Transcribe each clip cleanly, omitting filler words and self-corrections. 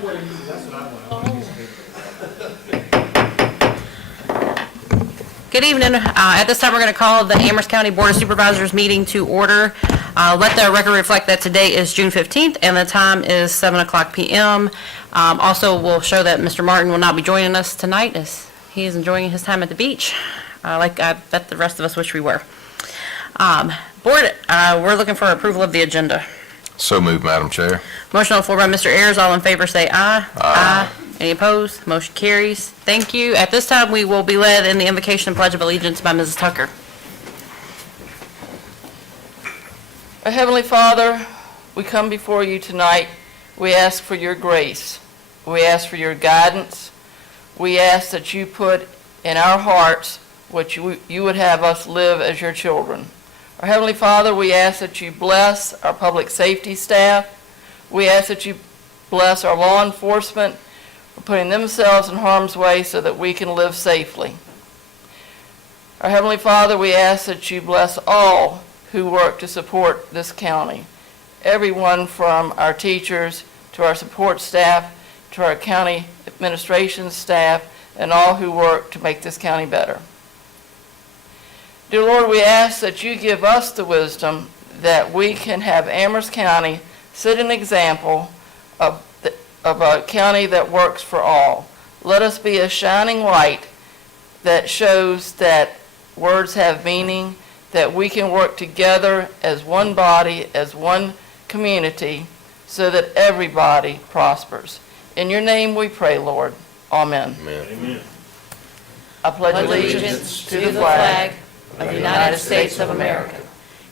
Good evening. At this time, we're going to call the Amherst County Board of Supervisors meeting to order. Let the record reflect that today is June 15th and the time is 7:00 p.m. Also, we'll show that Mr. Martin will not be joining us tonight as he is enjoying his time at the beach, like I bet the rest of us wish we were. Board, we're looking for approval of the agenda. So moved, Madam Chair. Motion on the floor by Mr. Ayers. All in favor say aye. Aye. Any opposed? Motion carries. Thank you. At this time, we will be led in the invocation and pledge of allegiance by Mrs. Tucker. Our Heavenly Father, we come before you tonight. We ask for your grace. We ask for your guidance. We ask that you put in our hearts what you would have us live as your children. Our Heavenly Father, we ask that you bless our public safety staff. We ask that you bless our law enforcement for putting themselves in harm's way so that we can live safely. Our Heavenly Father, we ask that you bless all who work to support this county. Everyone from our teachers to our support staff to our county administration staff and all who work to make this county better. Dear Lord, we ask that you give us the wisdom that we can have Amherst County set an example of a county that works for all. Let us be a shining light that shows that words have meaning, that we can work together as one body, as one community, so that everybody prospers. In your name we pray, Lord. Amen. Amen. I pledge allegiance to the flag of the United States of America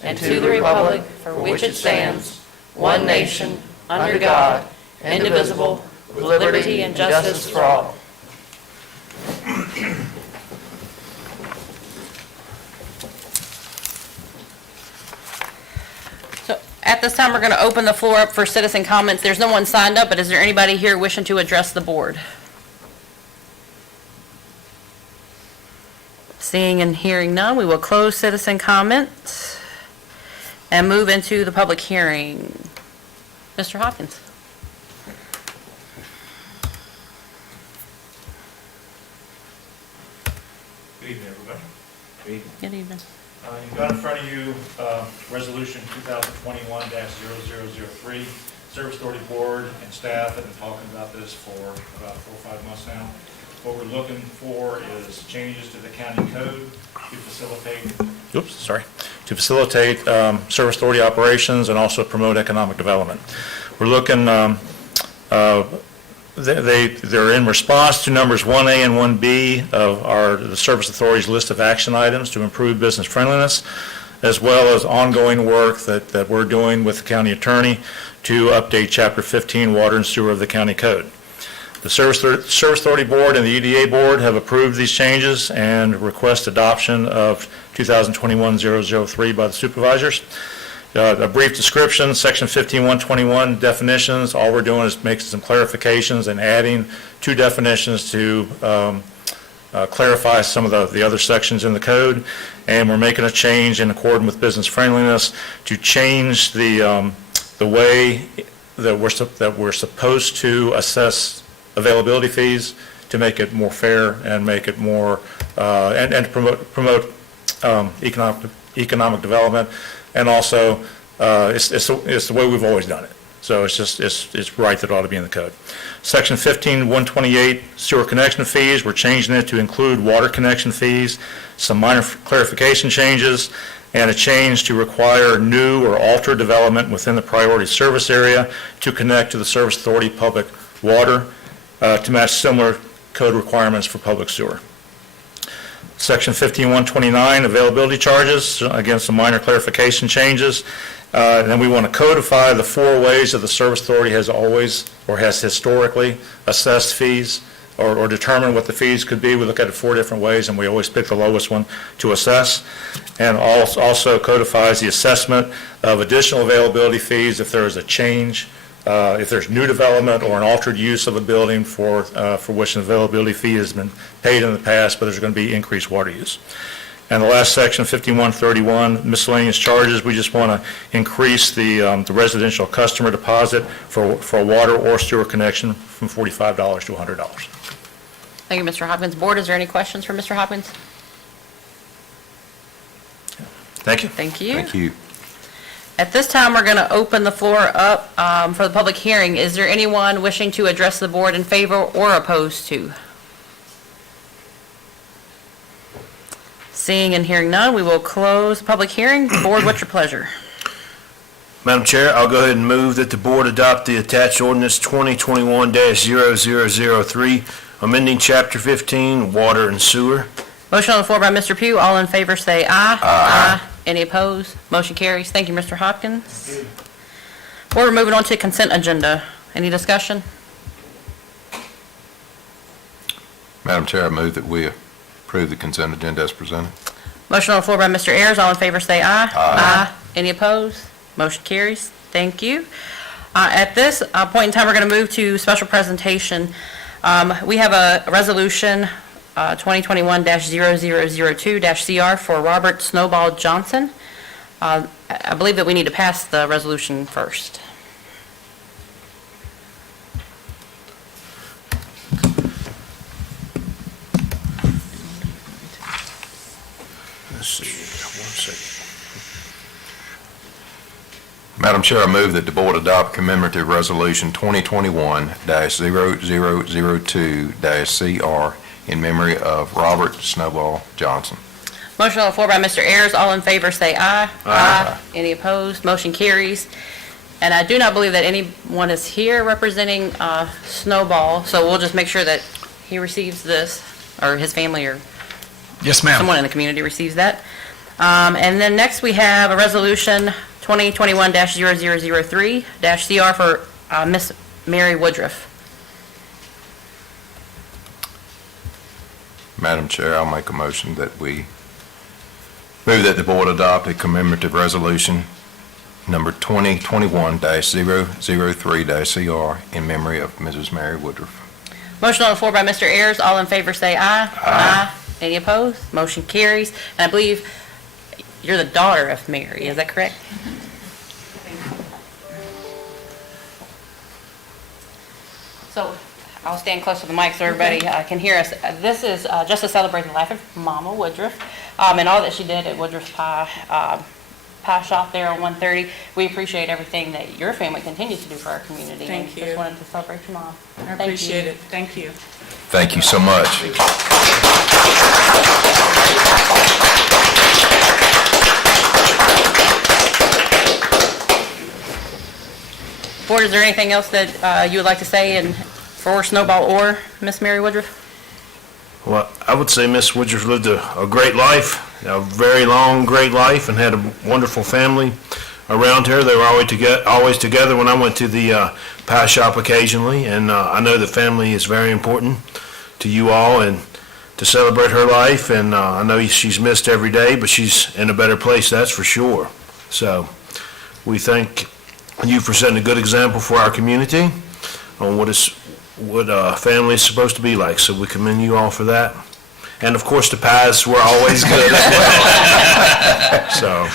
and to the republic for which it stands, one nation, under God, indivisible, with liberty and justice for all. So at this time, we're going to open the floor up for citizen comments. There's no one signed up, but is there anybody here wishing to address the board? Seeing and hearing none, we will close citizen comments and move into the public hearing. Mr. Hopkins. Good evening, everybody. Good evening. You've got in front of you Resolution 2021-0003. Service Authority Board and staff have been talking about this for about 4 or 5 months now. What we're looking for is changes to the county code to facilitate service authority operations and also promote economic development. We're looking, they're in response to numbers 1A and 1B of the Service Authority's list of action items to improve business friendliness, as well as ongoing work that we're doing with the county attorney to update Chapter 15, Water and Sewer of the County Code. The Service Authority Board and the EDA Board have approved these changes and request adoption of 2021-003 by the supervisors. A brief description, Section 15-121 definitions. All we're doing is making some clarifications and adding 2 definitions to clarify some of the other sections in the code. And we're making a change in accordance with business friendliness to change the way that we're supposed to assess availability fees to make it more fair and make it more and to promote economic development, and also it's the way we've always done it. So it's right that it ought to be in the code. Section 15-128 sewer connection fees, we're changing it to include water connection fees, some minor clarification changes, and a change to require new or altered development within the priority service area to connect to the Service Authority public water to match similar code requirements for public sewer. Section 15-129, availability charges, again, some minor clarification changes. And then we want to codify the 4 ways that the Service Authority has always or has historically assessed fees or determined what the fees could be. We look at it 4 different ways, and we always pick the lowest one to assess. And also codifies the assessment of additional availability fees if there is a change, if there's new development or an altered use of a building for which an availability fee has been paid in the past, but there's going to be increased water use. And the last section, 5131, miscellaneous charges, we just want to increase the residential customer deposit for a water or sewer connection from $45 to $100. Thank you, Mr. Hopkins. Board, is there any questions for Mr. Hopkins? Thank you. Thank you. Thank you. At this time, we're going to open the floor up for the public hearing. Is there anyone wishing to address the board in favor or opposed to? Seeing and hearing none, we will close the public hearing. Board, what's your pleasure? Madam Chair, I'll go ahead and move that the board adopt the attached ordinance 2021-0003, amending Chapter 15, Water and Sewer. Motion on the floor by Mr. Pugh. All in favor say aye. Aye. Any opposed? Motion carries. Thank you, Mr. Hopkins. Board, we're moving on to consent agenda. Any discussion? Madam Chair, I move that we approve the consent agenda as presented. Motion on the floor by Mr. Ayers. All in favor say aye. Aye. Any opposed? Motion carries. Thank you. At this point in time, we're going to move to special presentation. We have a resolution 2021-0002-CR for Robert Snowball Johnson. I believe that we need to pass the resolution first. Let's see, 1 second. Madam Chair, I move that the board adopt commemorative resolution 2021-0002-CR in memory of Robert Snowball Johnson. Motion on the floor by Mr. Ayers. All in favor say aye. Aye. Any opposed? Motion carries. And I do not believe that anyone is here representing Snowball, so we'll just make sure that he receives this, or his family, or Yes, ma'am. someone in the community receives that. And then next we have a resolution 2021-0003-CR for Miss Mary Woodruff. Madam Chair, I'll make a motion that we move that the board adopt a commemorative resolution number 2021-003-CR in memory of Mrs. Mary Woodruff. Motion on the floor by Mr. Ayers. All in favor say aye. Aye. Any opposed? Motion carries. And I believe you're the daughter of Mary, is that correct? So I'll stand close to the mic so everybody can hear us. This is just to celebrate the life of Mama Woodruff and all that she did at Woodruff's Pie Shop there on 130. We appreciate everything that your family continues to do for our community. Thank and you. Just wanted to celebrate your mom. I appreciate it. Thank you. Thank you so much. Board, is there anything else that you would like to say for Snowball or Miss Mary Woodruff? Well, I would say Miss Woodruff lived a great life, a very long, great life, and had a wonderful family around her. They were always together when I went to the pie shop occasionally, and I know the family is very important to you all, and to celebrate her life, and I know she's missed every day, but she's in a better place, that's for sure. So we thank you for setting a good example for our community on what family is supposed to be like, so we commend you all for that. And of course, the pies were always good as well. So,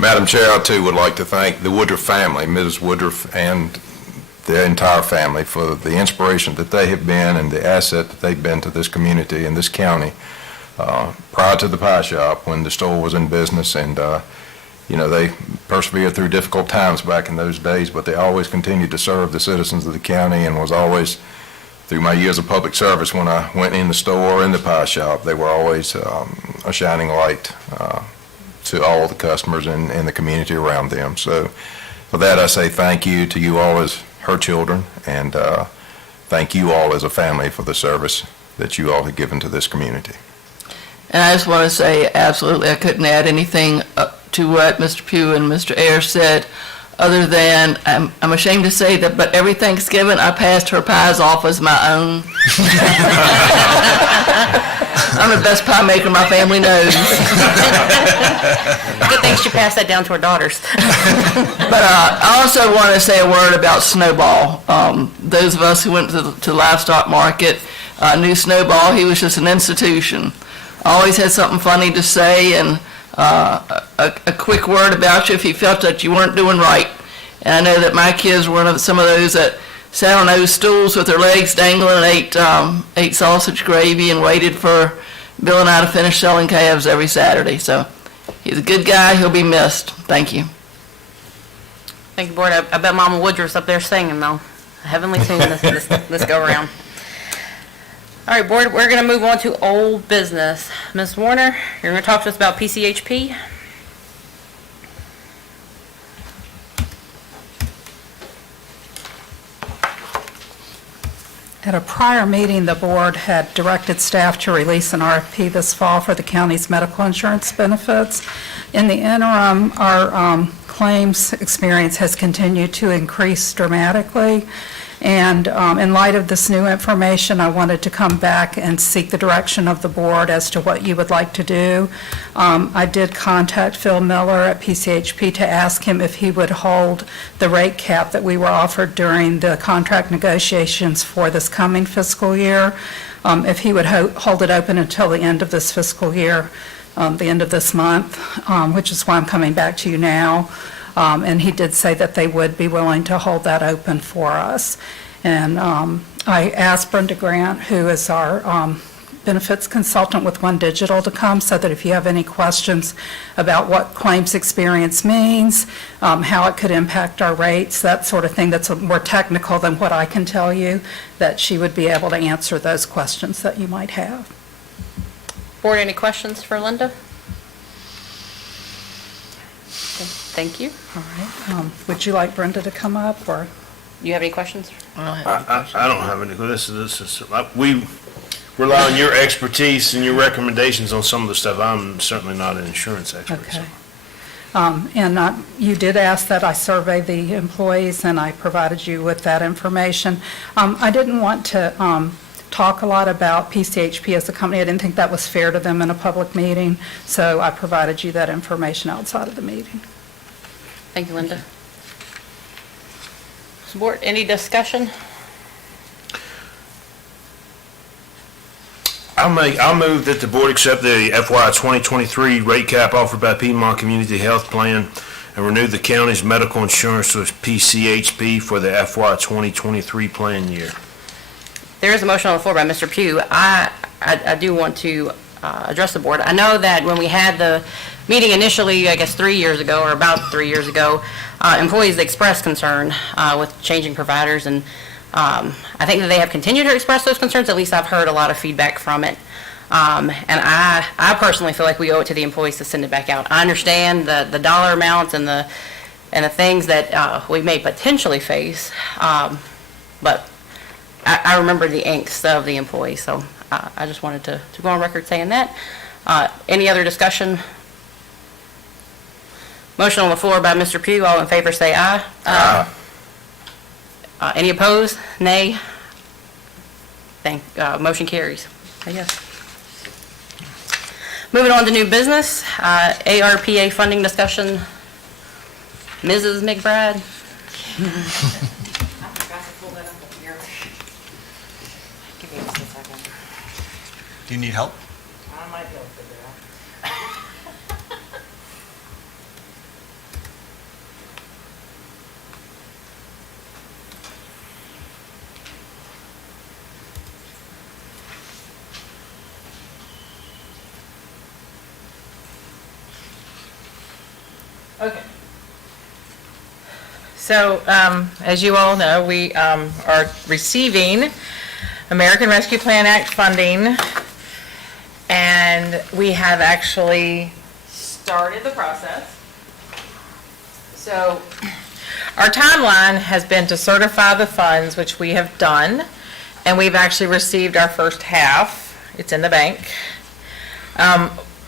Madam Chair, I too would like to thank the Woodruff family, Mrs. Woodruff and the entire family, for the inspiration that they have been and the asset that they've been to this community and this county prior to the pie shop when the store was in business. And they persevered through difficult times back in those days, but they always continued to serve the citizens of the county, and was always, through my years of public service, when I went in the store or in the pie shop, they were always a shining light to all the customers in the community around them. So for that, I say thank you to you all as her children, and thank you all as a family for the service that you all have given to this community. And I just want to say, absolutely, I couldn't add anything to what Mr. Pugh and Mr. Ayers said, other than, I'm ashamed to say that, but every Thanksgiving, I passed her pies off as my own. I'm the best pie maker my family knows. Good thing she passed that down to her daughters. But I also want to say a word about Snowball. Those of us who went to the livestock market knew Snowball. He was just an institution. always had something funny to say, and a quick word about you if he felt that you weren't doing right. And I know that my kids were some of those that sat on those stools with their legs dangling and ate sausage gravy and waited for Bill and I to finish selling calves every Saturday. So he's a good guy. He'll be missed. Thank you. Thank you, Board. I bet Mama Woodruff's up there singing, though. A heavenly tune this go-around. All right, Board, we're going to move on to old business. Ms. Warner, you're going to talk to us about PCHP? At a prior meeting, the board had directed staff to release an RFP this fall for the county's medical insurance benefits. In the interim, our claims experience has continued to increase dramatically. And in light of this new information, I wanted to come back and seek the direction of the board as to what you would like to do. I did contact Phil Miller at PCHP to ask him if he would hold the rate cap that we were offered during the contract negotiations for this coming fiscal year, if he would hold it open until the end of this fiscal year, the end of this month, which is why I'm coming back to you now. And he did say that they would be willing to hold that open for us. And I asked Brenda Grant, who is our benefits consultant with One Digital, to come, so that if you have any questions about what claims experience means, how it could impact our rates, that sort of thing that's more technical than what I can tell you, that she would be able to answer those questions that you might have. Board, any questions for Linda? Thank you. All right. Would you like Brenda to come up, or? You have any questions? I don't have any, this is, we rely on your expertise and your recommendations on some of the stuff. I'm certainly not an insurance expert. so. Okay. And you did ask that I survey the employees, and I provided you with that information. I didn't want to talk a lot about PCHP as a company. I didn't think that was fair to them in a public meeting, so I provided you that information outside of the meeting. Thank you, Linda. Board, any discussion? I'll move that the board accept the FY 2023 rate cap offered by Piedmont Community Health Plan and renew the county's medical insurance with PCHP for the FY 2023 plan year. There is a motion on the floor by Mr. Pugh. I do want to address the board. I know that when we had the meeting initially, I guess 3 years ago, or about 3 years ago, employees expressed concern with changing providers, and I think that they have continued to express those concerns. At least I've heard a lot of feedback from it. And I personally feel like we owe it to the employees to send it back out. I understand the dollar amounts and the things that we may potentially face, but I remember the angst of the employees, so I just wanted to go on record saying that. Any other discussion? Motion on the floor by Mr. Pugh. All in favor say aye. Aye. Any opposed? Nay. Motion carries. I guess. Moving on to new business, ARPA funding discussion. Mrs. McBride. I forgot to pull that up here. Give me just a second. Do you need help? I might be able to figure it out. Okay. So, as you all know, we are receiving American Rescue Plan Act funding, and we have actually started the process. So, our timeline has been to certify the funds, which we have done, and we've actually received our first half. It's in the bank.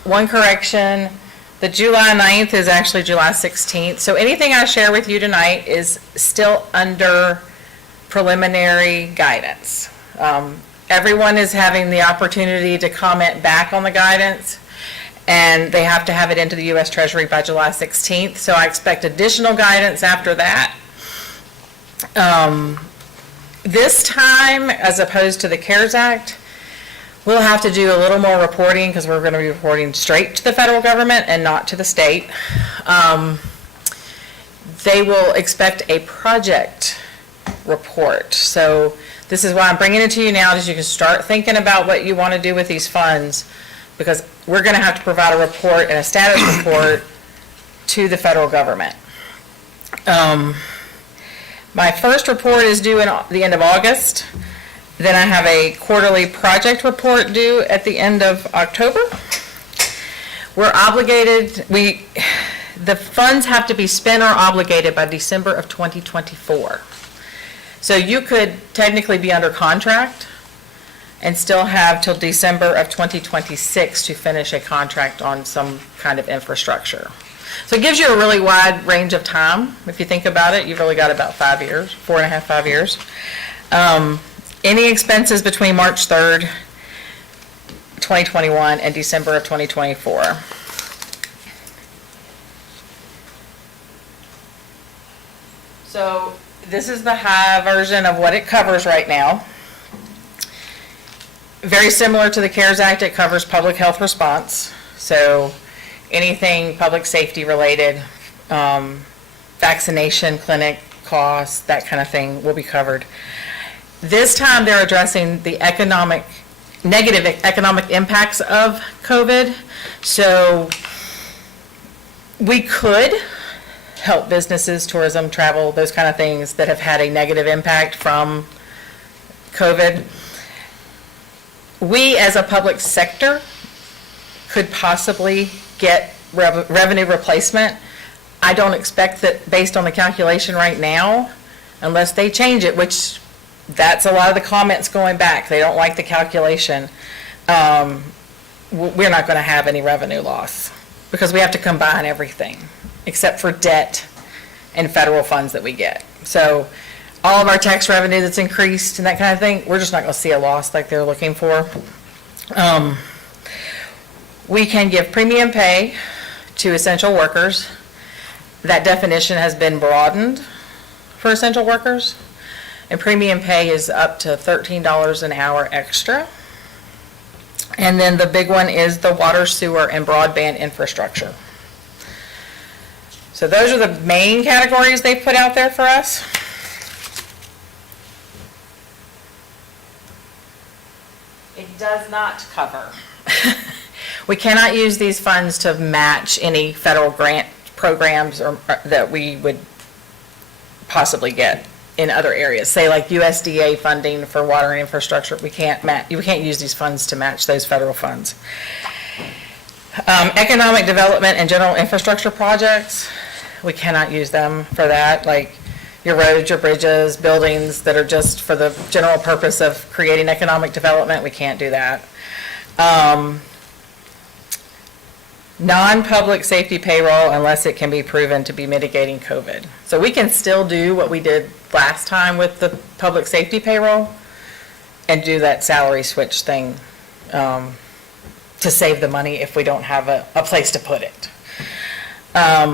One correction. The July 9th is actually July 16th. So anything I share with you tonight is still under preliminary guidance. Everyone is having the opportunity to comment back on the guidance, and they have to have it into the U.S. Treasury by July 16th. So I expect additional guidance after that. This time, as opposed to the CARES Act, We'll have to do a little more reporting because we're going to be reporting straight to the federal government and not to the state. They will expect a project report. So this is why I'm bringing it to you now, is you can start thinking about what you want to do with these funds, because we're going to have to provide a report and a status report to the federal government. My first report is due in the end of August. Then I have a quarterly project report due at the end of October. We're obligated, the funds have to be spent or obligated by December of 2024. So you could technically be under contract and still have till December of 2026 to finish a contract on some kind of infrastructure. So it gives you a really wide range of time. If you think about it, you've really got about 5 years, 4.5, 5 years. Any expenses between March 3rd, 2021 and December of 2024. So this is the high version of what it covers right now. Very similar to the CARES Act, it covers public health response. So anything public safety related, vaccination clinic costs, that kind of thing will be covered. This time they're addressing the negative economic impacts of COVID. So we could help businesses, tourism, travel, those kind of things that have had a negative impact from COVID. We, as a public sector, could possibly get revenue replacement. I don't expect that, based on the calculation right now, unless they change it, which that's a lot of the comments going back. They don't like the calculation. We're not going to have any revenue loss because we have to combine everything except for debt and federal funds that we get. So all of our tax revenue that's increased and that kind of thing, we're just not going to see a loss like they're looking for. We can give premium pay to essential workers. That definition has been broadened for essential workers. And premium pay is up to $13 an hour extra. And then the big one is the water, sewer, and broadband infrastructure. So those are the main categories they put out there for us. It does not cover. We cannot use these funds to match any federal grant programs or that we would possibly get in other areas. Say like USDA funding for water and infrastructure, we can't use these funds to match those federal funds. Economic development and general infrastructure projects, we cannot use them for that, like your roads, your bridges, buildings that are just for the general purpose of creating economic development, we can't do that. Non-public safety payroll unless it can be proven to be mitigating COVID. So we can still do what we did last time with the public safety payroll and do that salary switch thing to save the money if we don't have a place to put it.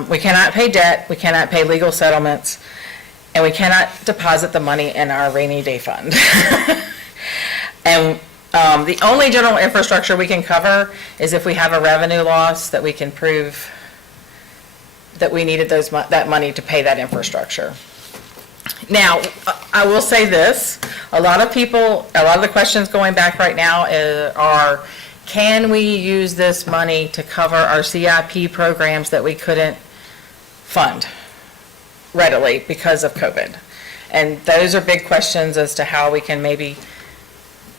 We cannot pay debt, we cannot pay legal settlements, and we cannot deposit the money in our rainy day fund. And the only general infrastructure we can cover is if we have a revenue loss that we can prove that we needed that money to pay that infrastructure. Now, I will say this, a lot of the questions going back right now are, can we use this money to cover our CIP programs that we couldn't fund readily because of COVID? And those are big questions as to how we can maybe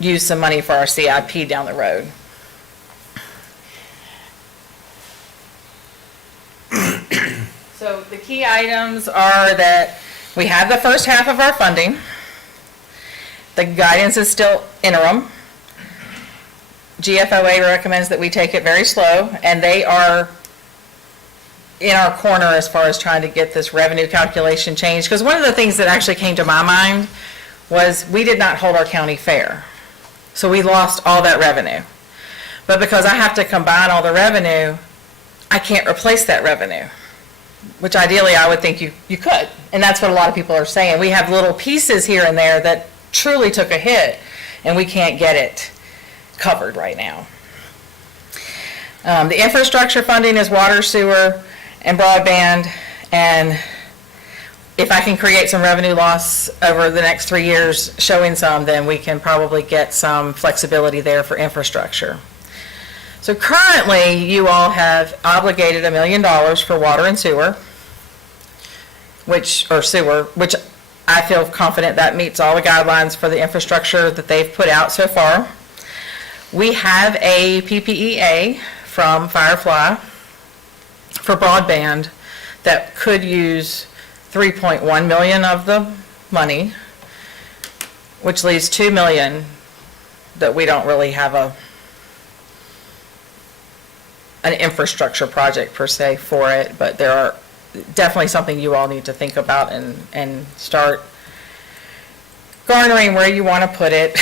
use some money for our CIP down the road. So the key items are that we have the first half of our funding. The guidance is still interim. GFOA recommends that we take it very slow, and they are in our corner as far as trying to get this revenue calculation changed. Because one of the things that actually came to my mind was we did not hold our county fair. So we lost all that revenue. But because I have to combine all the revenue, I can't replace that revenue, which ideally I would think you could. And that's what a lot of people are saying. We have little pieces here and there that truly took a hit, and we can't get it covered right now. The infrastructure funding is water, sewer, and broadband, and if I can create some revenue loss over the next 3 years showing some, then we can probably get some flexibility there for infrastructure. So currently, you all have obligated $1 million for water and sewer, which I feel confident that meets all the guidelines for the infrastructure that they've put out so far. We have a PPEA from Firefly for broadband that could use 3.1 million of the money, which leaves 2 million that we don't really have an infrastructure project per se for it, but there are definitely something you all need to think about and start garnering where you want to put it.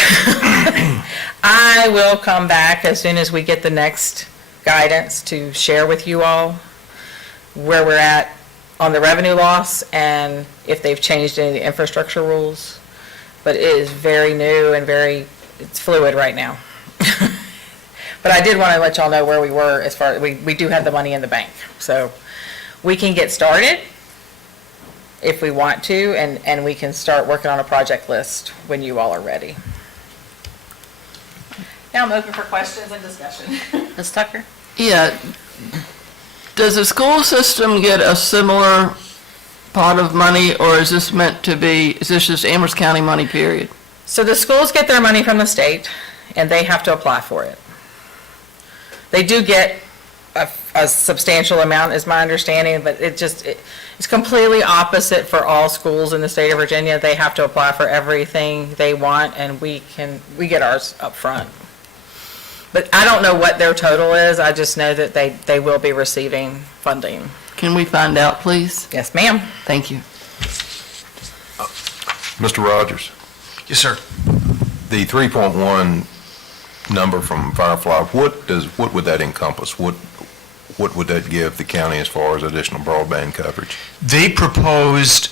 I will come back as soon as we get the next guidance to share with you all where we're at on the revenue loss and if they've changed any of the infrastructure rules. But it is very new and it's fluid right now. But I did want to let y'all know where we were as far as, we do have the money in the bank. So we can get started if we want to, and we can start working on a project list when you all are ready. Now I'm open for questions and discussion. Ms. Tucker? Yeah. Does the school system get a similar pot of money, or is this just Amherst County money, period? So the schools get their money from the state, and they have to apply for it. They do get a substantial amount, is my understanding, but it's completely opposite for all schools in the state of Virginia. They have to apply for everything they want, and we get ours up front. But I don't know what their total is. I just know that they will be receiving funding. Can we find out, please? Yes, ma'am. Thank you. Mr. Rogers, Yes, sir. the 3.1 number from Firefly, what would that encompass? What would that give the county as far as additional broadband coverage? They proposed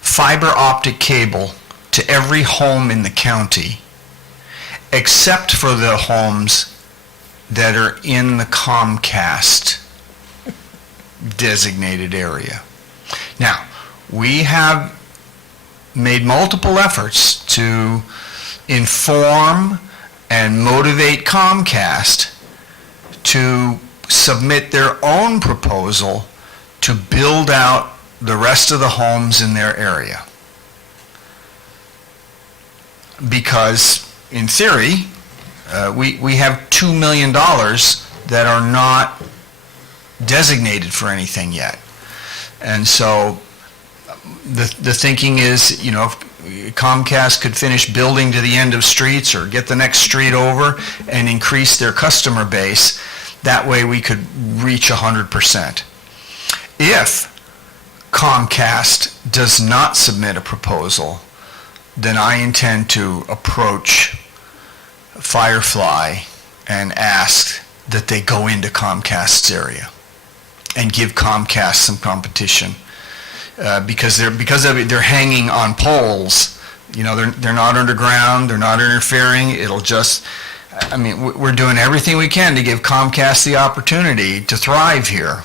fiber optic cable to every home in the county, except for the homes that are in the Comcast designated area. Now, we have made multiple efforts to inform and motivate Comcast to submit their own proposal to build out the rest of the homes in their area. Because, in theory, we have $2 million that are not designated for anything yet. And so the thinking is, if Comcast could finish building to the end of streets or get the next street over and increase their customer base, that way we could reach 100%. If Comcast does not submit a proposal, then I intend to approach Firefly and ask that they go into Comcast's area and give Comcast some competition. Because they're hanging on poles, they're not underground, they're not interfering. We're doing everything we can to give Comcast the opportunity to thrive here.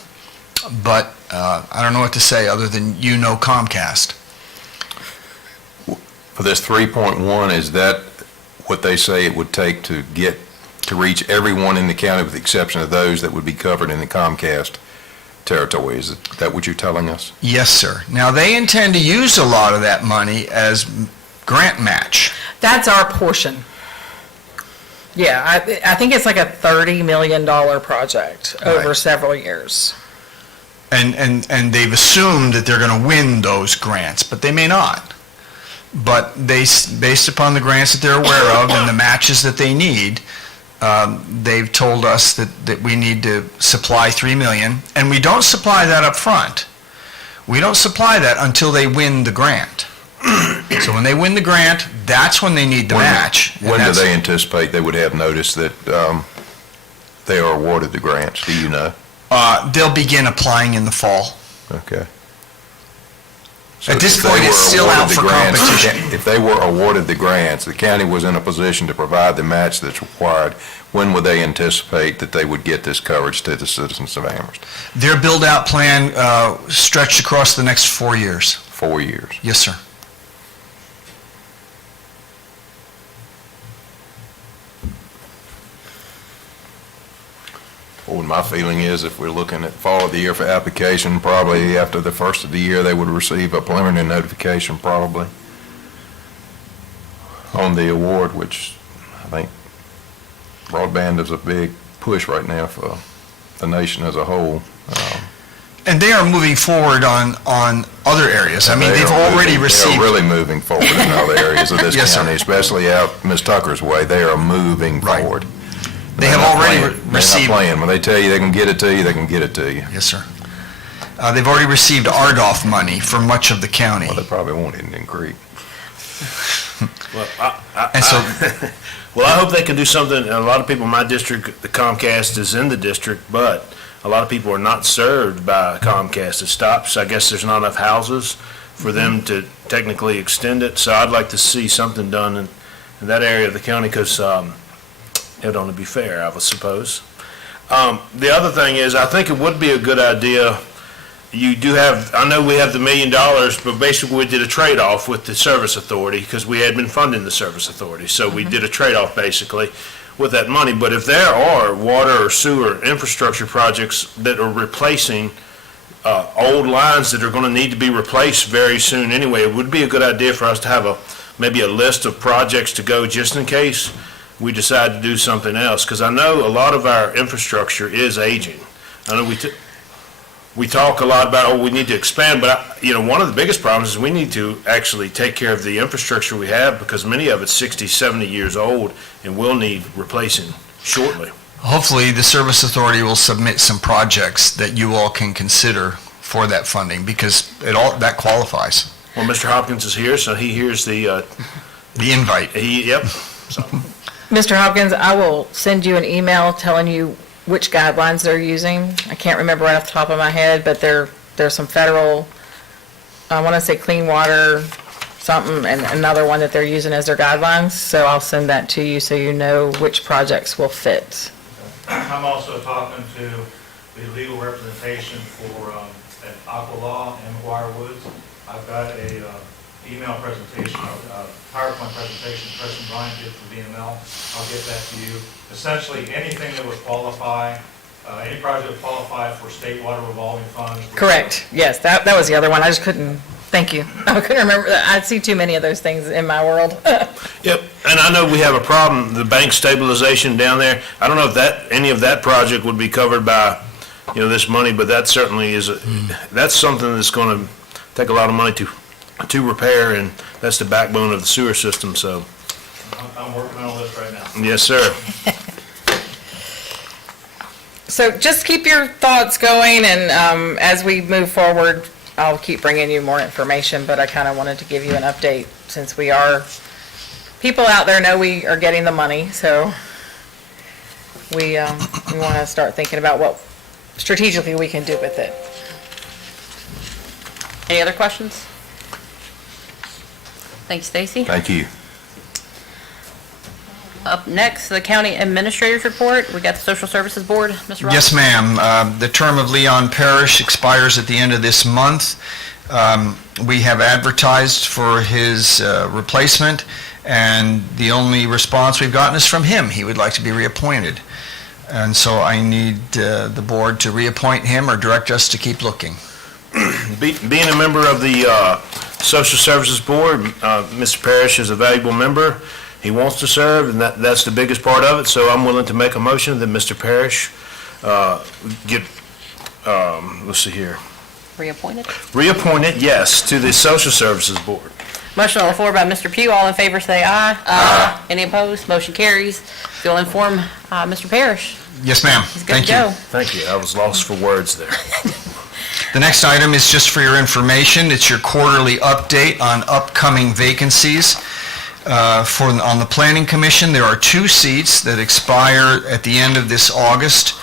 But I don't know what to say other than Comcast. For this 3.1, is that what they say it would take to reach everyone in the county with the exception of those that would be covered in the Comcast territory? Is that what you're telling us? Yes, sir. Now, they intend to use a lot of that money as grant match. That's our portion. Yeah, I think it's like a $30 million project over Right. several years. And they've assumed that they're going to win those grants, but they may not. But based upon the grants that they're aware of and the matches that they need, they've told us that we need to supply $3 million, and we don't supply that up front. We don't supply that until they win the grant. So when they win the grant, that's when they need the match. When do they anticipate they would have notice that they are awarded the grants? Do you know? They'll begin applying in the fall. Okay. So At this if they point, it's were still awarded out the for grants, competition. if they were awarded the grants, the county was in a position to provide the match that's required, when would they anticipate that they would get this coverage to the citizens of Amherst? Their build-out plan stretched across the next 4 years. 4 years. Yes, sir. Well, my feeling is if we're looking at fall of the year for application, probably after the first of the year, they would receive a preliminary notification probably on the award, which I think broadband is a big push right now for the nation as a whole. And they are moving forward on other areas. I mean, They they've are already moving- received. They are really moving forward in other areas of this Yes, sir. county, especially out Ms. Tucker's way. They are moving Right. forward. They They're have not already playing- received. They're not playing. When they tell you they can get it to you, they can get it to you. Yes, sir. They've already received RDOF money for much of the county. Well, they probably won't in Creek. Well, And so, Well, I hope they can do something. A lot of people in my district, the Comcast is in the district, but a lot of people are not served by Comcast. It stops. I guess there's not enough houses for them to technically extend it. So I'd like to see something done in that area of the county because it would only be fair, I would suppose. The other thing is, I think it would be a good idea. You do have, I know we have the $1 million, but basically we did a trade-off with the service authority because we had been funding the service authority. So we did a trade-off basically with that money. But if there are water or sewer infrastructure projects that are replacing old lines that are going to need to be replaced very soon anyway, it would be a good idea for us to have maybe a list of projects to go just in case we decide to do something else. Because I know a lot of our infrastructure is aging. I know we talk a lot about, we need to expand, but, one of the biggest problems is we need to actually take care of the infrastructure we have because many of it's 60, 70 years old and will need replacing shortly. hopefully, the Service Authority will submit some projects that you all can consider for that funding, because that qualifies. Well, Mr. Hopkins is here, so he hears The invite. yep. Mr. Hopkins, I will send you an email telling you which guidelines they're using. I can't remember right off the top of my head, but there's some federal, I want to say clean water, something, and another one that they're using as their guidelines. So I'll send that to you so you know which projects will fit. I'm also talking to the legal representation for Aqua Law and McGuire Woods. I've got a email presentation, PowerPoint presentation President Brian did for VML. I'll get that to you. Essentially, anything that would qualify, any project would qualify for state water revolving funds. Correct, yes, that was the other one. I just couldn't, thank you. I couldn't remember, I see too many of those things in my world. Yep, and I know we have a problem, the bank stabilization down there. I don't know if any of that project would be covered by, this money, but that certainly is, that's something that's going to take a lot of money to repair, and that's the backbone of the sewer system, so. I'm working on this right now. Yes, sir. So just keep your thoughts going, and as we move forward, I'll keep bringing you more information, but I kind of wanted to give you an update since people out there know we are getting the money, so we want to start thinking about what strategically we can do with it. Any other questions? Thanks, Stacy. Thank you. Up next, the County Administrator's Report. We got the Social Services Board, Mr. Ross. Yes, ma'am. The term of Leon Parrish expires at the end of this month. We have advertised for his replacement, and the only response we've gotten is from him. He would like to be reappointed. And so I need the board to reappoint him or direct us to keep looking. Being a member of the Social Services Board, Mr. Parrish is a valuable member. He wants to serve, and that's the biggest part of it, so I'm willing to make a motion that Mr. Parrish let's see here, Reappointed. reappointed, yes, to the Social Services Board. Motion on the floor by Mr. Pugh. All in favor, say aye. Aye. Any opposed? Motion carries. If you'll inform Mr. Parrish, Yes, ma'am. he's good Thank to you. go. Thank you, I was lost for words there. The next item is just for your information. It's your quarterly update on upcoming vacancies. On the Planning Commission, there are 2 seats that expire at the end of this August.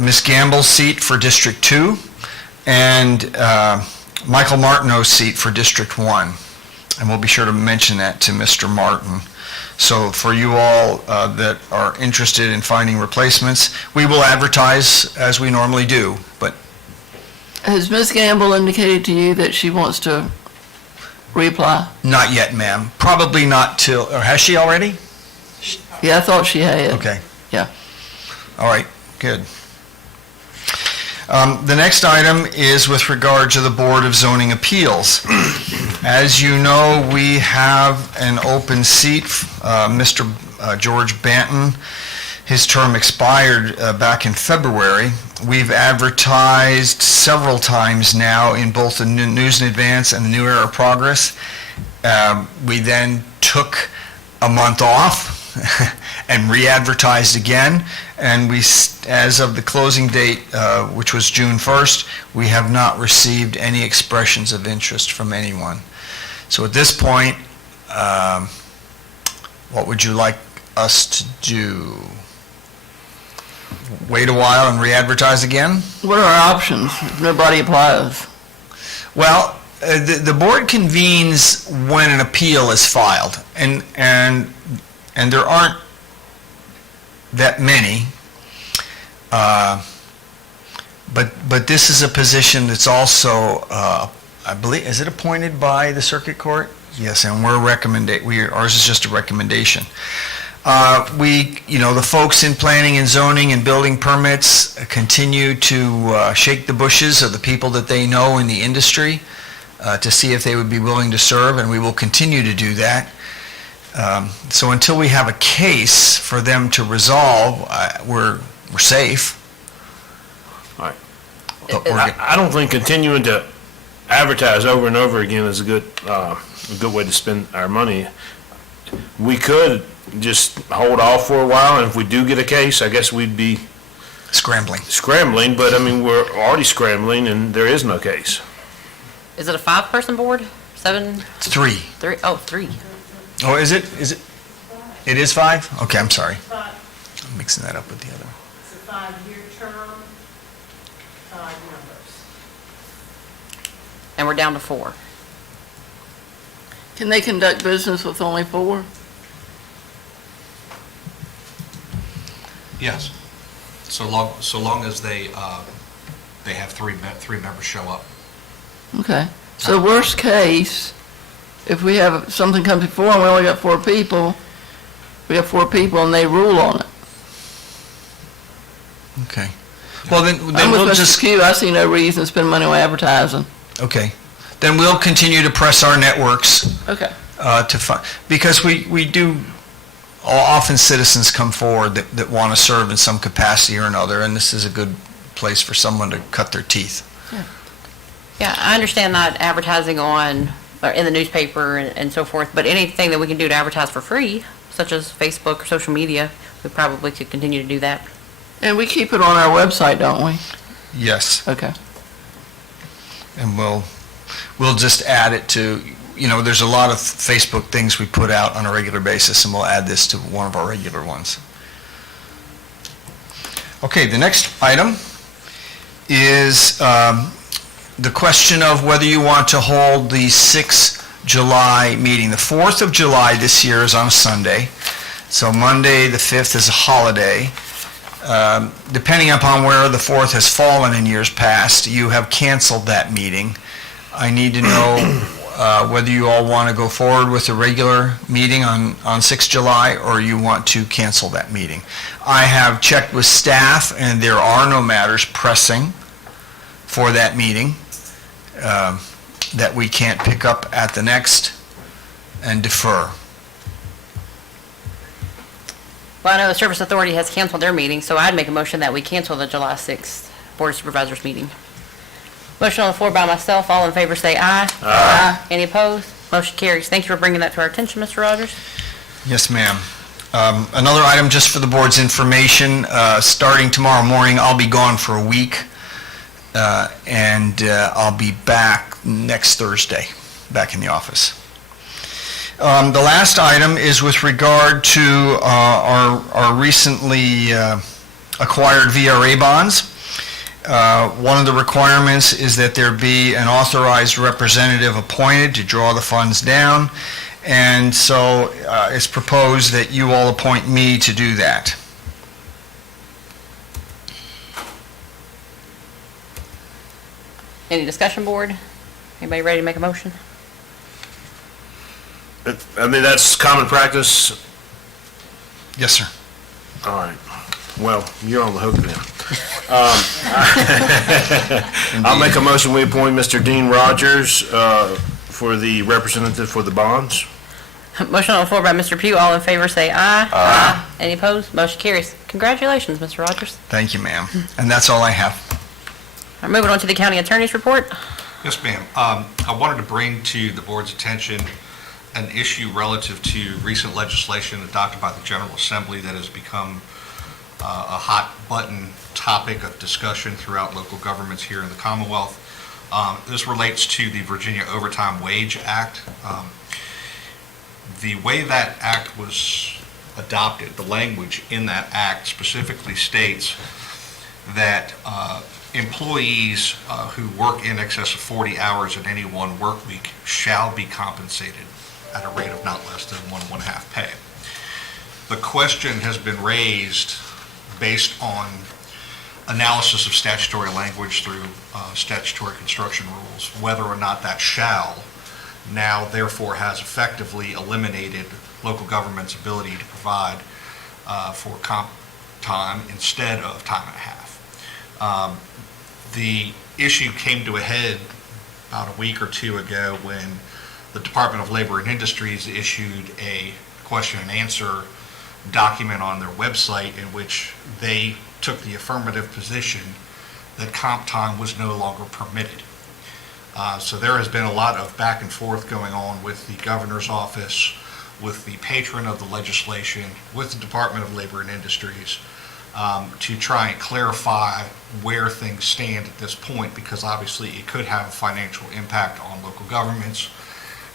Ms. Gamble's seat for District 2 and Michael Martineau's seat for District 1. And we'll be sure to mention that to Mr. Martin. So for you all that are interested in finding replacements, we will advertise as we normally do, but Has Ms. Gamble indicated to you that she wants to reapply? not yet, ma'am. Probably not till, or has she already? Yeah, I thought she had. Okay. Yeah. All right, good. The next item is with regard to the Board of Zoning Appeals. As you know, we have an open seat, Mr. George Banton. His term expired back in February. We've advertised several times now in both the News in Advance and the New Era Progress. We then took a month off and re-advertised again, and we, as of the closing date, which was June 1st, we have not received any expressions of interest from anyone. So at this point, what would you like us to do? Wait a while and re-advertise again? What are our options if nobody applies? Well, the board convenes when an appeal is filed, and there aren't that many. But this is a position that's also, I believe, is it appointed by the circuit court? Yes, and ours is just a recommendation. The folks in planning and zoning and building permits continue to shake the bushes of the people that they know in the industry to see if they would be willing to serve, and we will continue to do that. So until we have a case for them to resolve, we're safe. All right. But we're- I don't think continuing to advertise over and over again is a good way to spend our money. We could just hold off for a while, and if we do get a case, I guess we'd be Scrambling. but I mean, we're already scrambling, and there is no case. Is it a 5-person board? 7? It's 3. 3? Oh, 3. Oh, is it? It is 5? Okay, I'm sorry. I'm mixing that up with the other. It's a 5-year term, 5 members. And we're down to 4. Can they conduct business with only 4? Yes, so long as they have three members show up. Okay. So worst case, if we have, something comes before and we only got 4 people, we have 4 people and they rule on it. Okay. Well, then I'm with we'll Mr. just, Q, I see no reason to spend money on advertising. okay. Then we'll continue to press our networks Okay. to find, because we do, often citizens come forward that want to serve in some capacity or another, and this is a good place for someone to cut their teeth. Yeah, I understand not advertising on, or in the newspaper and so forth, but anything that we can do to advertise for free, such as Facebook or social media, we probably could continue to do that. And we keep it on our website, don't we? Yes, Okay. and we'll just add it to, there's a lot of Facebook things we put out on a regular basis, and we'll add this to one of our regular ones. Okay, the next item is the question of whether you want to hold the 6th July meeting. The 4th of July this year is on a Sunday, so Monday, the 5th, is a holiday. Depending upon where the 4th has fallen in years past, you have canceled that meeting. I need to know whether you all want to go forward with a regular meeting on 6th July, or you want to cancel that meeting. I have checked with staff, and there are no matters pressing for that meeting that we can't pick up at the next and defer. Well, I know the Service Authority has canceled their meeting, so I'd make a motion that we cancel the July 6th Board of Supervisors meeting. Motion on the floor by myself. All in favor say aye. Aye. Any opposed? Motion carries. Thank you for bringing that to our attention, Mr. Rogers. Yes, ma'am. Another item just for the board's information, starting tomorrow morning, I'll be gone for a week, and I'll be back next Thursday, back in the office. The last item is with regard to our recently acquired VRA bonds. One of the requirements is that there be an authorized representative appointed to draw the funds down, and so it's proposed that you all appoint me to do that. Any discussion, board? Anybody ready to make a motion? I mean, that's common practice. Yes, sir. All right. Well, you're on the hook then. I'll make a motion, we appoint Mr. Dean Rogers for the representative for the bonds. Motion on the floor by Mr. Pugh. All in favor, say aye. Aye. Any opposed? Motion carries. Congratulations, Mr. Rogers. Thank you, ma'am. And that's all I have. All right, moving on to the county attorney's report. Yes, ma'am. I wanted to bring to the board's attention an issue relative to recent legislation adopted by the General Assembly that has become a hot-button topic of discussion throughout local governments here in the Commonwealth. This relates to the Virginia Overtime Wage Act. The way that act was adopted, the language in that act specifically states that employees who work in excess of 40 hours in any one work week shall be compensated at a rate of not less than 1.5 pay. The question has been raised based on analysis of statutory language through statutory construction rules, whether or not that shall now therefore has effectively eliminated local government's ability to provide for comp time instead of time and a half. The issue came to a head about a week or two ago when the Department of Labor and Industries issued a question and answer document on their website in which they took the affirmative position that comp time was no longer permitted. So there has been a lot of back and forth going on with the governor's office, with the patron of the legislation, with the Department of Labor and Industries, to try and clarify where things stand at this point, because obviously it could have a financial impact on local governments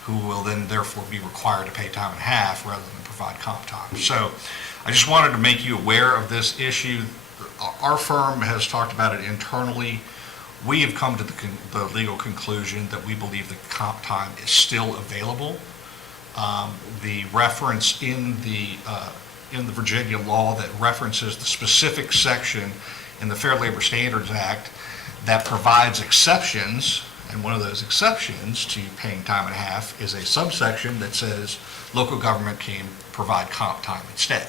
who will then therefore be required to pay time and a half rather than provide comp time. So I just wanted to make you aware of this issue. Our firm has talked about it internally. We have come to the legal conclusion that we believe that comp time is still available. The reference in the Virginia law that references the specific section in the Fair Labor Standards Act that provides exceptions, and one of those exceptions to paying time and a half is a subsection that says local government can provide comp time instead.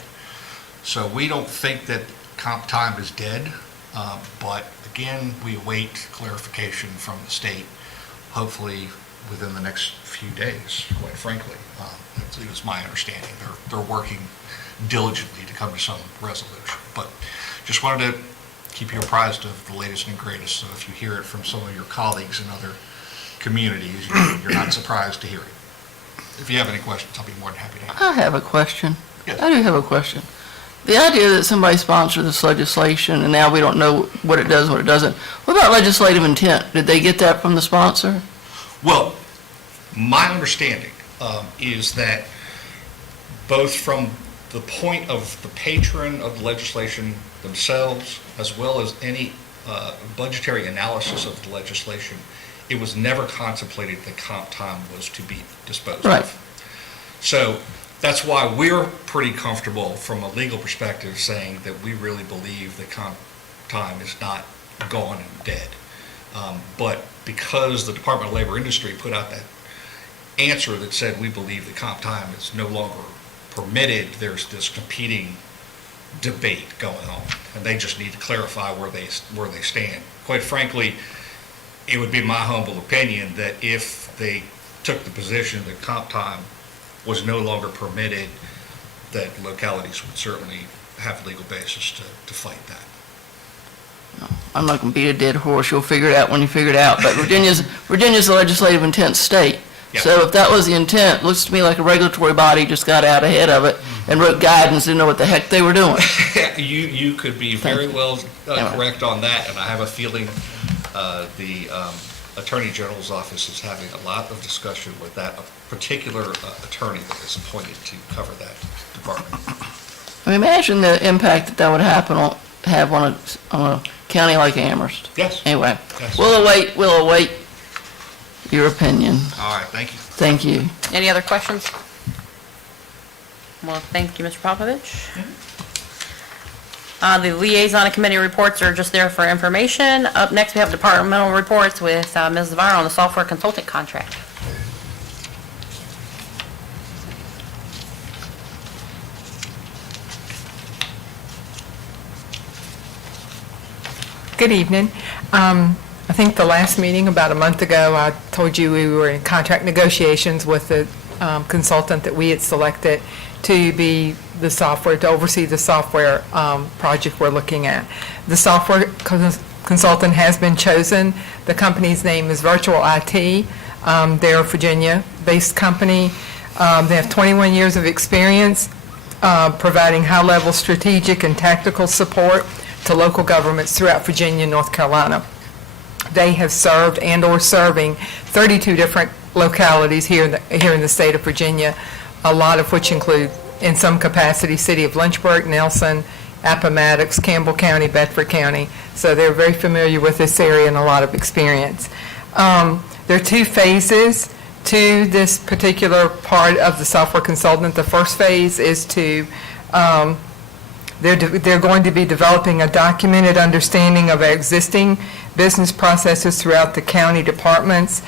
So we don't think that comp time is dead, but again, we await clarification from the state, hopefully within the next few days, quite frankly. It was my understanding. They're working diligently to come to some resolution. But just wanted to keep you apprised of the latest and greatest, so if you hear it from some of your colleagues in other communities, you're not surprised to hear it. If you have any questions, I'll be more than happy to answer. I have a question. Yes. I do have a question. The idea that somebody sponsored this legislation and now we don't know what it does and what it doesn't, what about legislative intent? Did they get that from the sponsor? Well, my understanding is that both from the point of the patron of the legislation themselves, as well as any budgetary analysis of the legislation, it was never contemplated that comp time was to be disposed Right. of. So that's why we're pretty comfortable from a legal perspective saying that we really believe that comp time is not gone and dead. But because the Department of Labor and Industry put out that answer that said we believe that comp time is no longer permitted, there's this competing debate going on, and they just need to clarify where they stand. Quite frankly, it would be my humble opinion that if they took the position that comp time was no longer permitted, that localities would certainly have a legal basis to fight that. I'm not going to beat a dead horse. You'll figure it out when you figure it out. But Virginia's a legislative intent state. Yeah. So if that was the intent, it looks to me like a regulatory body just got out ahead of it and wrote guidance, didn't know what the heck they were doing. You could be very well correct on that, and I have a feeling the Attorney General's office is having a lot of discussion with that particular attorney that is appointed to cover that department. I mean, imagine the impact that would have on a county like Amherst. Yes. Anyway, Yes. we'll await your opinion. All right, thank you. Thank you. Any other questions? Well, thank you, Mr. Popovich. The liaison and committee reports are just there for information. Up next, we have departmental reports with Ms. Zavara on the software consultant contract. Good evening. I think the last meeting, about a month ago, I told you we were in contract negotiations with the consultant that we had selected to be the software, to oversee the software project we're looking at. The software consultant has been chosen. The company's name is Virtual IT. They're a Virginia-based company. They have 21 years of experience providing high-level strategic and tactical support to local governments throughout Virginia and North Carolina. They have served and/or serving 32 different localities here in the state of Virginia, a lot of which include, in some capacity, City of Lynchburg, Nelson, Appomattox, Campbell County, Bedford County. So they're very familiar with this area and a lot of experience. There are two phases to this particular part of the software consultant. The first phase is to they're going to be developing a documented understanding of our existing business processes throughout the county departments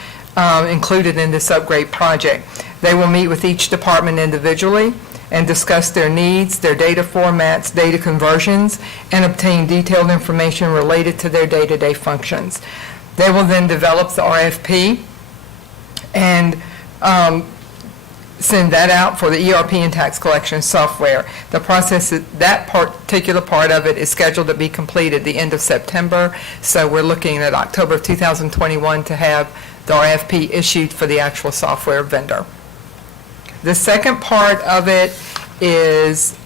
included in this upgrade project. They will meet with each department individually and discuss their needs, their data formats, data conversions, and obtain detailed information related to their day-to-day functions. They will then develop the RFP and send that out for the ERP and tax collection software. The process, that particular part of it is scheduled to be completed the end of September, so we're looking at October of 2021 to have the RFP issued for the actual software vendor. The second part of it is,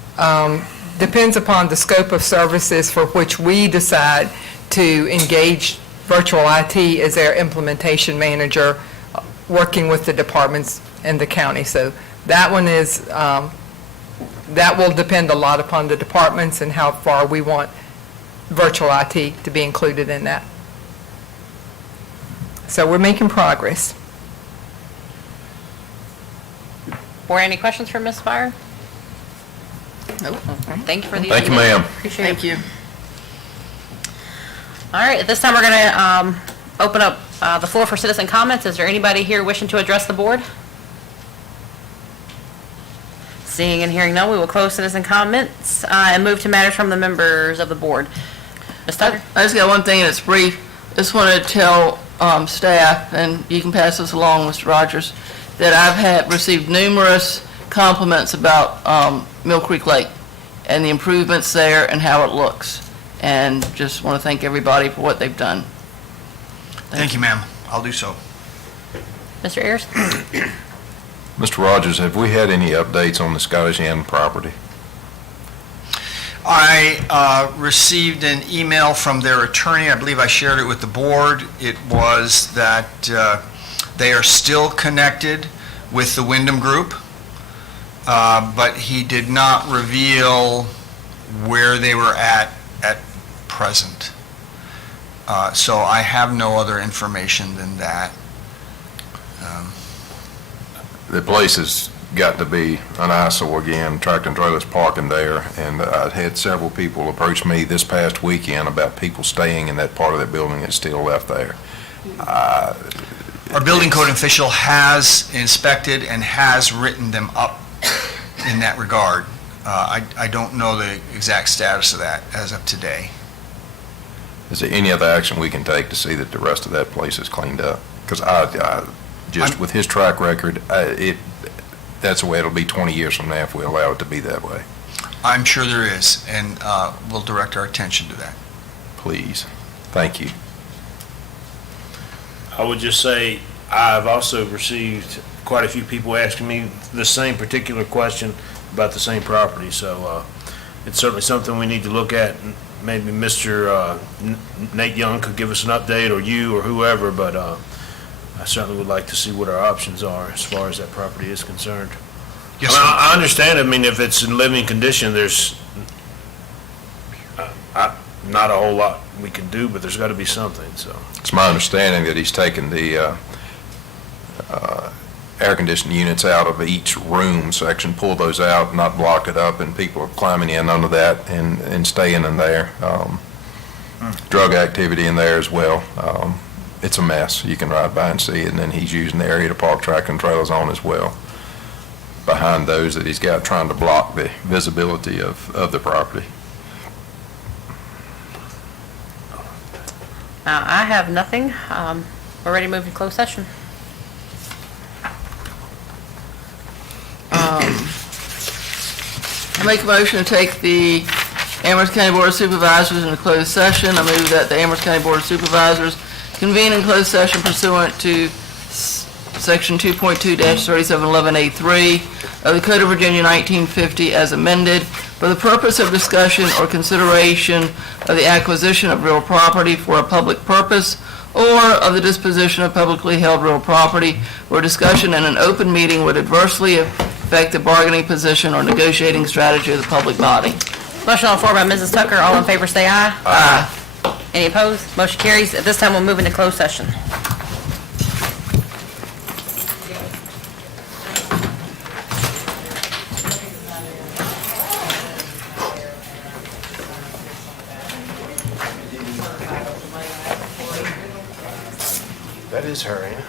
depends upon the scope of services for which we decide to engage Virtual IT as their implementation manager, working with the departments in the county. So that one is, that will depend a lot upon the departments and how far we want Virtual IT to be included in that. So we're making progress. Were any questions for Ms. Spire? Nope. Thank you for the. Thank you, ma'am. Appreciate it. Thank you. All right, at this time, we're going to open up the floor for citizen comments. Is there anybody here wishing to address the board? Seeing and hearing none, we will close citizen comments and move to matters from the members of the board. Ms. Tucker? I just got one thing, and it's brief. Just wanted to tell staff, and you can pass this along, Mr. Rogers, that I've received numerous compliments about Mill Creek Lake and the improvements there and how it looks. And just want to thank everybody for what they've done. Thank you, ma'am. I'll do so. Mr. Ayers? Mr. Rogers, have we had any updates on the Scottish Inn property? I received an email from their attorney. I believe I shared it with the board. It was that they are still connected with the Wyndham Group, but he did not reveal where they were at present. So I have no other information than that. The place has got to be an eyesore again, tractor and trailers parking there, and I had several people approach me this past weekend about people staying in that part of the building that's still left there. Our building code official has inspected and has written them up in that regard. I don't know the exact status of that as of today. Is there any other action we can take to see that the rest of that place is cleaned up? Because with his track record, that's the way it'll be 20 years from now if we allow it to be that way. I'm sure there is, and we'll direct our attention to that. Please. Thank you. I would just say, I've also received quite a few people asking me the same particular question about the same property, so it's certainly something we need to look at. Maybe Mr. Nate Young could give us an update, or you, or whoever, but I certainly would like to see what our options are as far as that property is concerned. Yes, I mean, sir. I understand, I mean, if it's in living condition, not a whole lot we can do, but there's got to be something, so. It's my understanding that he's taken the air conditioning units out of each room section, pulled those out, not blocked it up, and people are climbing in under that and staying in there. Drug activity in there as well. It's a mess. You can ride by and see it, and then he's using the area to park tractor and trailers on as well, behind those that he's got, trying to block the visibility of the property. I have nothing. We're ready to move to closed session. I make a motion to take the Amherst County Board of Supervisors into closed session. I move that the Amherst County Board of Supervisors convene in closed session pursuant to Section 2.2-3711A3 of the Code of Virginia 1950 as amended for the purpose of discussion or consideration of the acquisition of real property for a public purpose or of the disposition of publicly held real property where discussion in an open meeting would adversely affect the bargaining position or negotiating strategy of the public body. Motion on the floor by Mrs. Tucker. All in favor, say aye. Aye. Any opposed? Motion carries. At this time, we'll move into closed session. That is her, ain't it?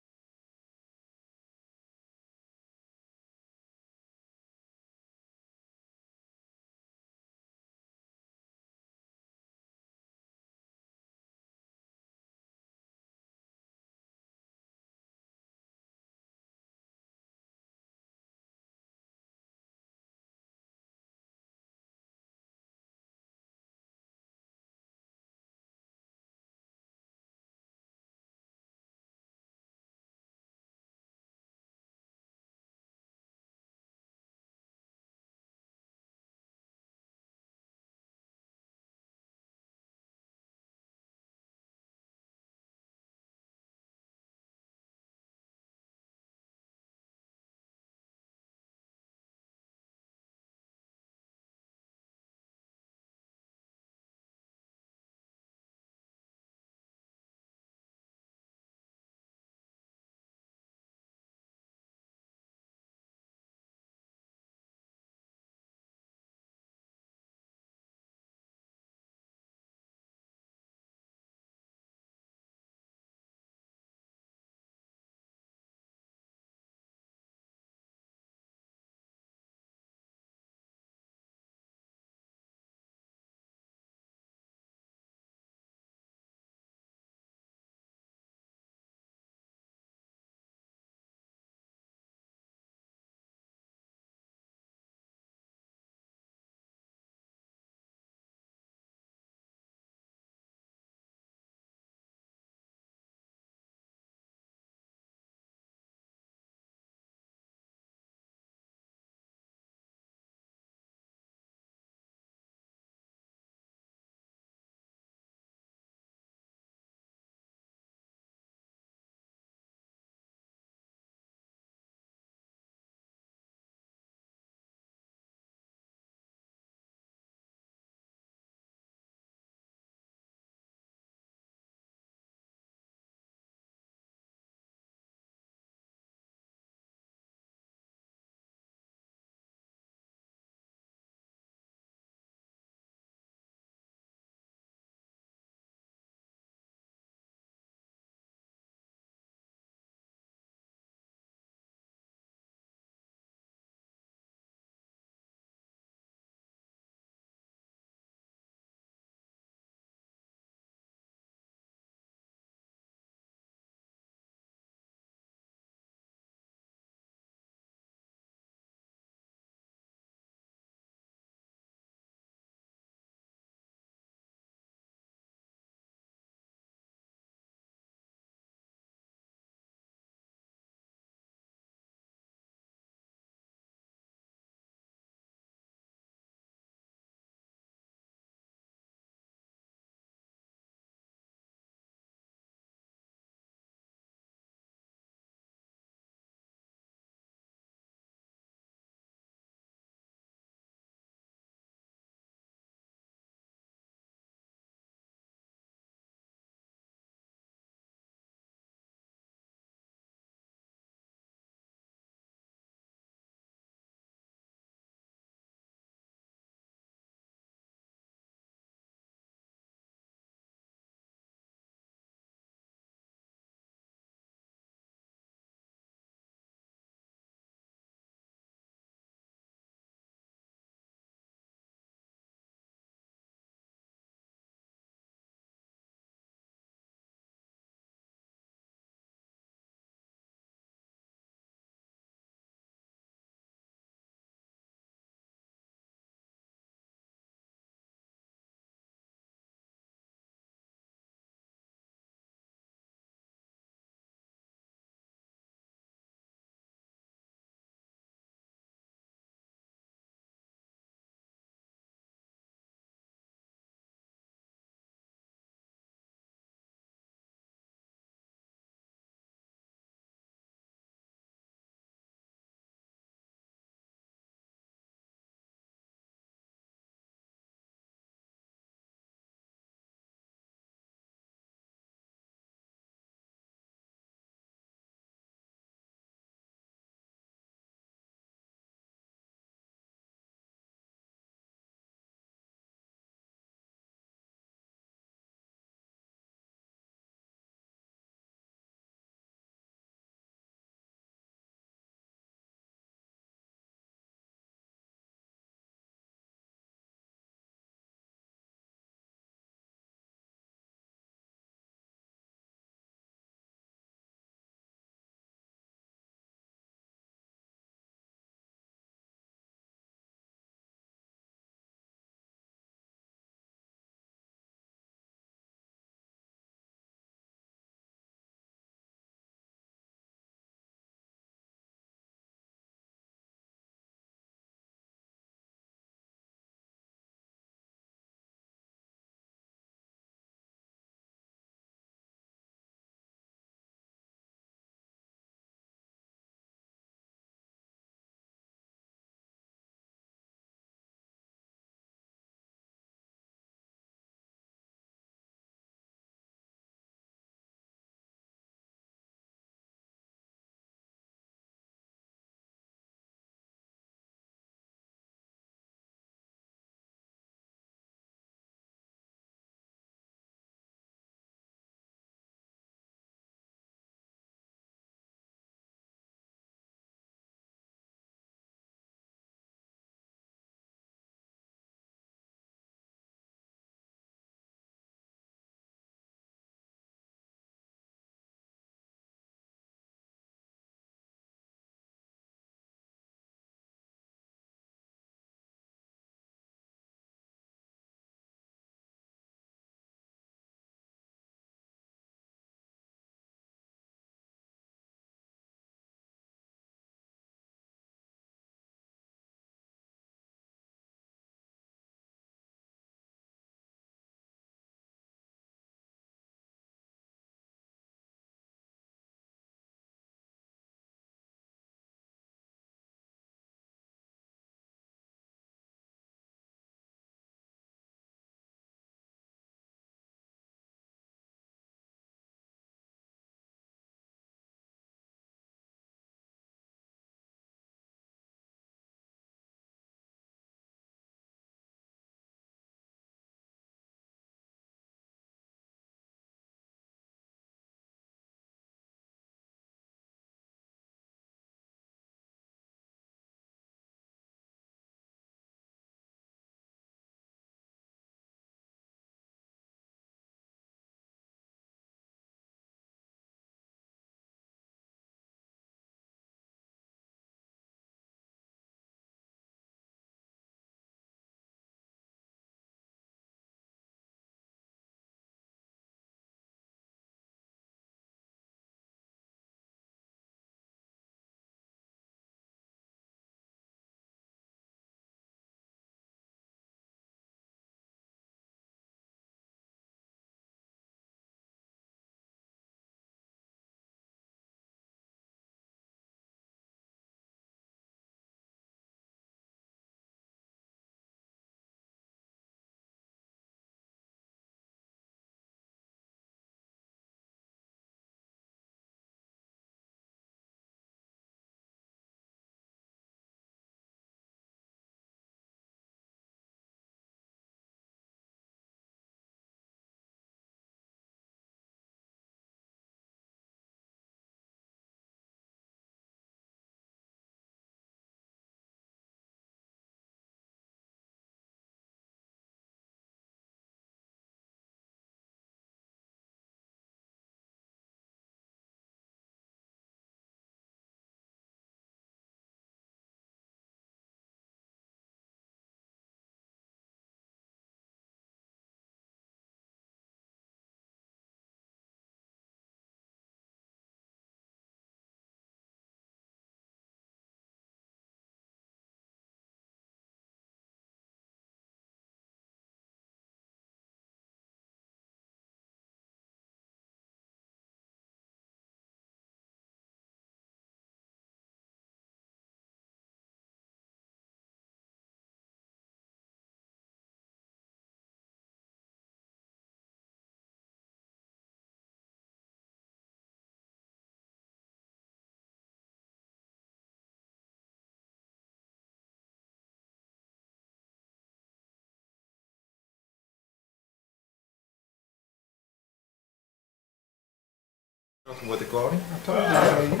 With the Claudia? I told you how he is.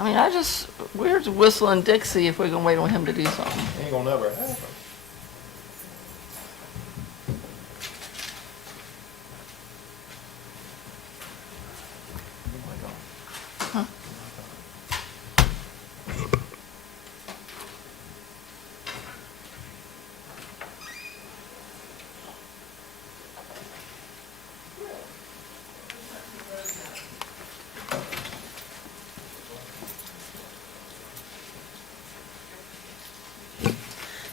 I mean, we're whistling Dixie if we're gonna wait on him to do something. Ain't gonna never happen.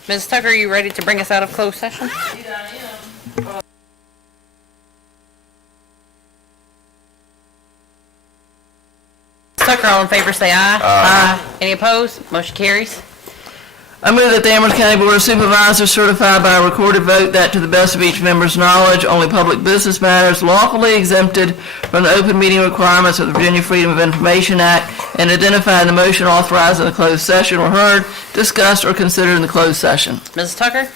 Ms. Tucker, are you ready to bring us out of closed session? Ms. Tucker, all in favor, say aye. Aye. Any opposed? Motion carries. I move that the Amherst County Board of Supervisors certify by a recorded vote that to the best of each member's knowledge, only public business matters lawfully exempted from the open meeting requirements of the Virginia Freedom of Information Act and identify in the motion authorized in the closed session were heard, discussed, or considered in the closed session. Mrs. Tucker?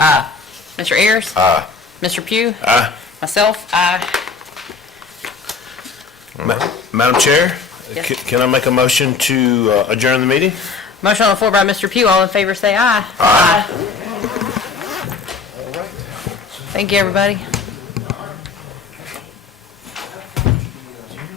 Aye. Mr. Ayers? Aye. Mr. Pugh? Aye. Myself? Aye. Madam Chair, Yes. can I make a motion to adjourn the meeting? Motion on the floor by Mr. Pugh. All in favor, say aye. Aye. Thank you, everybody.